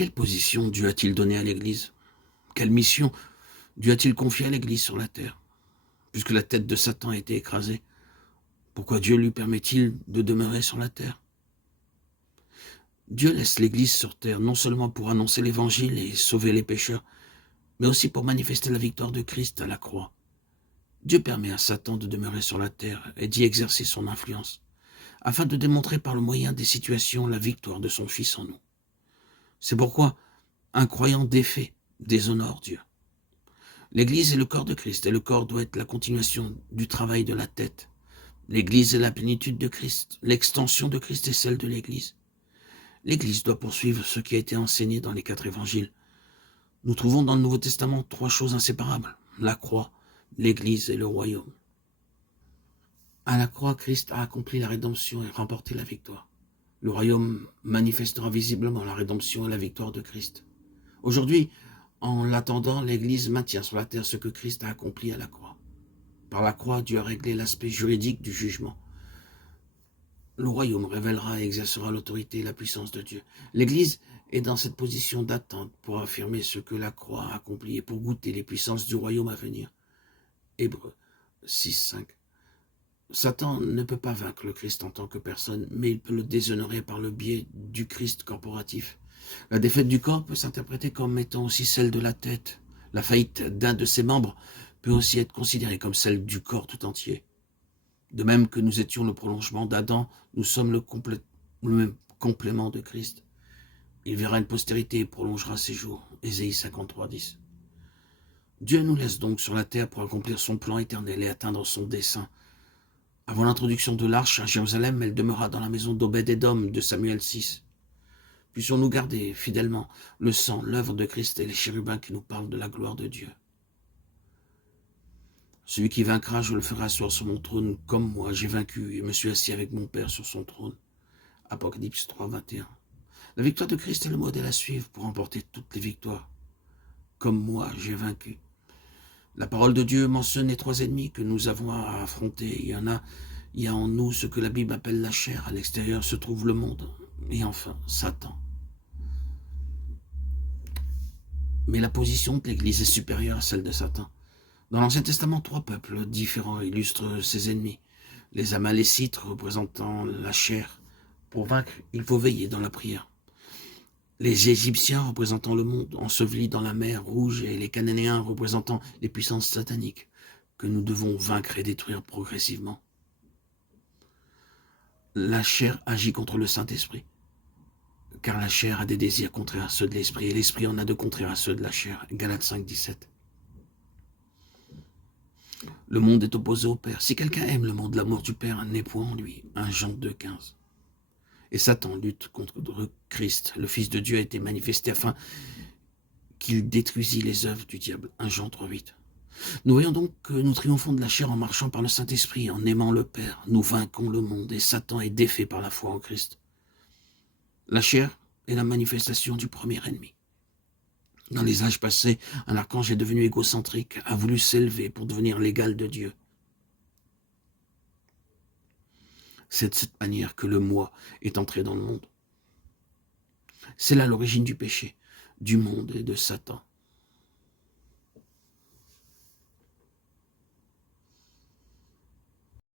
Quelle position Dieu a-t-il donnée à l'Église? Quelle mission Dieu a-t-il confiée à l'Église sur la terre? Puisque la tête de Satan a été écrasée, pourquoi Dieu lui permet-il de demeurer sur la terre? Dieu laisse l'Église sur terre non seulement pour annoncer l'Évangile et sauver les pécheurs, mais aussi pour manifester la victoire de Christ à la croix. Dieu permet à Satan de demeurer sur la terre et d'y exercer son influence, afin de démontrer par le moyen des situations la victoire de son Fils en nous. C'est pourquoi un croyant défait déshonore Dieu. L'Église est le corps de Christ, et le corps doit être la continuation du travail de la tête. L'Église est la plénitude de Christ, l'extension de Christ est celle de l'Église. L'Église doit poursuivre ce qui a été enseigné dans les 4 évangiles. Nous trouvons dans le Nouveau Testament 3 choses inséparables, la croix, l'Église et le royaume. À la croix, Christ a accompli la rédemption et remporté la victoire. Le royaume manifestera visiblement la rédemption et la victoire de Christ. Aujourd'hui, en l'attendant, l'Église maintient sur la terre ce que Christ a accompli à la croix. Par la croix, Dieu a réglé l'aspect juridique du jugement. Le royaume révélera et exercera l'autorité et la puissance de Dieu. L'Église est dans cette position d'attente pour affirmer ce que la croix a accompli et pour goûter les puissances du royaume à venir. Hébreux 6:5. Satan ne peut pas vaincre le Christ en tant que personne, mais il peut le déshonorer par le biais du Christ corporatif. La défaite du corps peut s'interpréter comme étant aussi celle de la tête. La faillite d'un de ses membres peut aussi être considérée comme celle du corps tout entier. De même que nous étions le prolongement d'Adam, nous sommes le même complément de Christ. Il verra une postérité et prolongera ses jours. Ésaïe 53:10. Dieu nous laisse donc sur la terre pour accomplir son plan éternel et atteindre son dessein. Avant l'introduction de l'arche à Jérusalem, elle demeura dans la maison d'Obed-Édom de Samuel 6. Puissions-nous garder fidèlement le sang, l'œuvre de Christ et les chérubins qui nous parlent de la gloire de Dieu. Celui qui vaincra, je le ferai asseoir sur mon trône, comme moi j'ai vaincu et me suis assis avec mon Père sur son trône. Apocalypse 3:21. La victoire de Christ est le modèle à suivre pour remporter toutes les victoires. Comme moi j'ai vaincu. La parole de Dieu mentionne les 3 ennemis que nous avons à affronter. Il y a en nous ce que la Bible appelle la chair. À l'extérieur se trouve le monde. Et enfin, Satan. Mais la position de l'Église est supérieure à celle de Satan. Dans l'Ancien Testament, 3 peuples différents illustrent ses ennemis. Les Amalécites représentant la chair. Pour vaincre, il faut veiller dans la prière. Les Égyptiens représentant le monde enseveli dans la mer Rouge et les Cananéens représentant les puissances sataniques que nous devons vaincre et détruire progressivement. La chair agit contre le Saint-Esprit, car la chair a des désirs contraires à ceux de l'Esprit et l'Esprit en a de contraires à ceux de la chair. Galates 5:17. Le monde est opposé au Père. Si quelqu'un aime le monde, l'amour du Père n'est point en lui. 1 Jean 2:15. Et Satan lutte contre Christ. Le Fils de Dieu a été manifesté afin qu'il détruisit les œuvres du diable. 1 Jean 3:8. Nous voyons donc que nous triomphons de la chair en marchant par le Saint-Esprit, en aimant le Père. Nous vainquons le monde et Satan est défait par la foi en Christ. La chair est la manifestation du premier ennemi. Dans les âges passés, un archange est devenu égocentrique, a voulu s'élever pour devenir l'égal de Dieu. C'est de cette manière que le moi est entré dans le monde. C'est là l'origine du péché, du monde et de Satan.